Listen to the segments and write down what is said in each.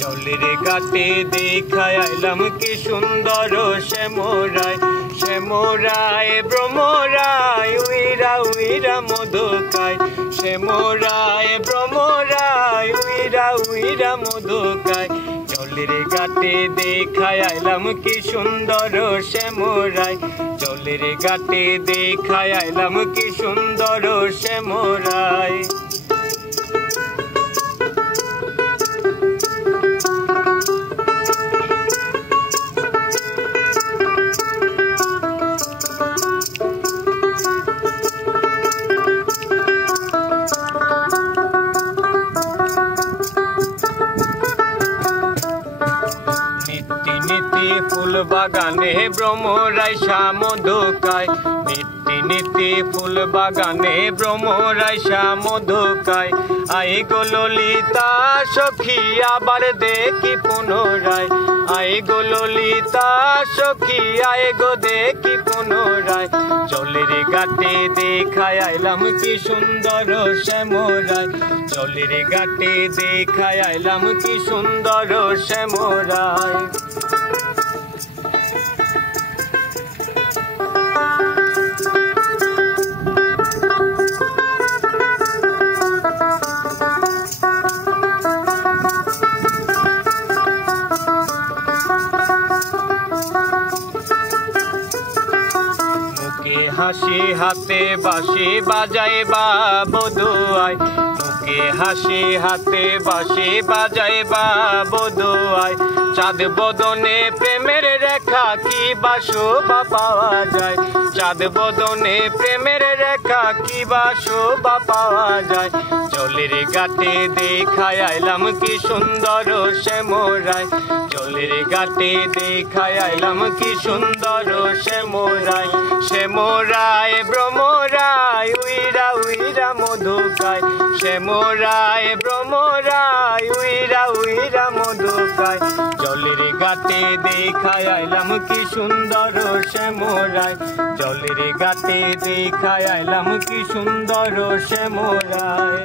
জলের ঘাটে দেখায় আইলাম কি সুন্দর শ্যামরায় শ্যামরায় ভ্রমরায় উইরা উইরা মধু খায় শ্যামরায় ভ্রমরায় উইরা উইরা মধু খায় জলের ঘাটে দেখায় আইলাম কি সুন্দর শ্যামরায় জলের ঘাটে দেখায় আইলাম কি সুন্দর শ্যামরায় ফুল বাগানে ভ্রমরায় মধু খায় নিত্যি নিত্যি ফুল বাগানে ভ্রমরায় মধু খায় আই গো ললিতা সখী আবার দেখি পুনরায় আই গো ললিতা সখী আই গো দেখি পুনরায় জলের ঘাটে দেখায় আইলাম কি সুন্দর শ্যামরায় জলের ঘাটে দেখায় আইলাম কি সুন্দর শ্যামরায় হাসি হাতে বাঁশি বাজায় বা বধুয়ায় মুখে হাসি হাতে বাঁশি বাজায় বা বধুয়ায় চাঁদ বদনে প্রেমের রেখা কি বা শোভা পাওয়া যায় চাঁদ বদনে প্রেমের রেখা কি বা শোভা পাওয়া যায় জলের ঘাটে দেখায় আইলাম কি সুন্দর শ্যামরায় জলের ঘাটে দেখায় আইলাম কি সুন্দর শ্যামরায় শ্যামরায় ভ্রমরায় উইরা উইরা মধু খায় শ্যামরায় ভ্রমরায় উইরা উইরা মধু খায় জলের ঘাটে দেখায় আইলাম কি সুন্দর শ্যামরায় জলের ঘাটে দেখায় আইলাম কি সুন্দর শ্যামরায়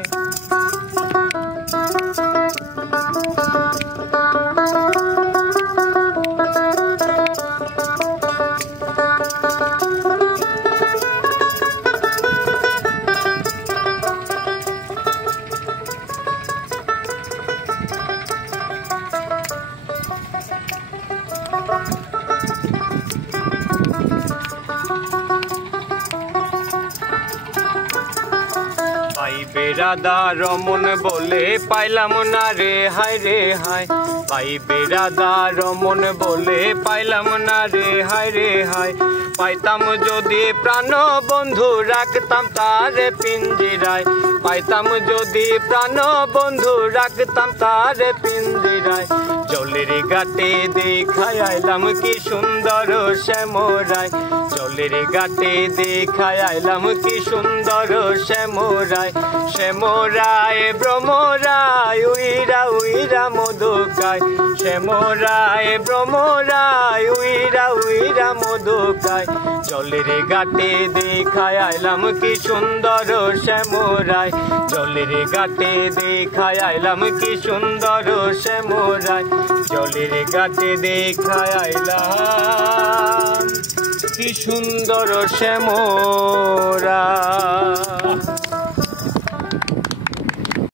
রাধা রমন বলে পাইলাম না রে হায় রে হায় পাইবে রাধা রমন বলে পাইলাম না রে হায় রে হায় পাইতাম যদি প্রাণ বন্ধু রাখতাম তার পিঞ্জিরায় পাইতাম যদি প্রাণ বন্ধু রাখতাম তার পিঞ্জিরায় জলের ঘাটে দেখায় আইলাম কি সুন্দর শ্যামরায় জলের ঘাটে দেখায় আইলাম কি সুন্দর শ্যামরায় শ্যামরায় ভ্রমরায় উইরা উইরা মধু খায় শ্যামরায় ভ্রমরায় উইরা উইরা মধু খায় জলের ঘাটে দেখায় আইলাম কি সুন্দর শ্যামরায় জলের ঘাটে দেখায় আইলাম কি সুন্দর শ্যামরায় জলের ঘাটে দেখায় আইলাম কি সুন্দর শ্যামরায়।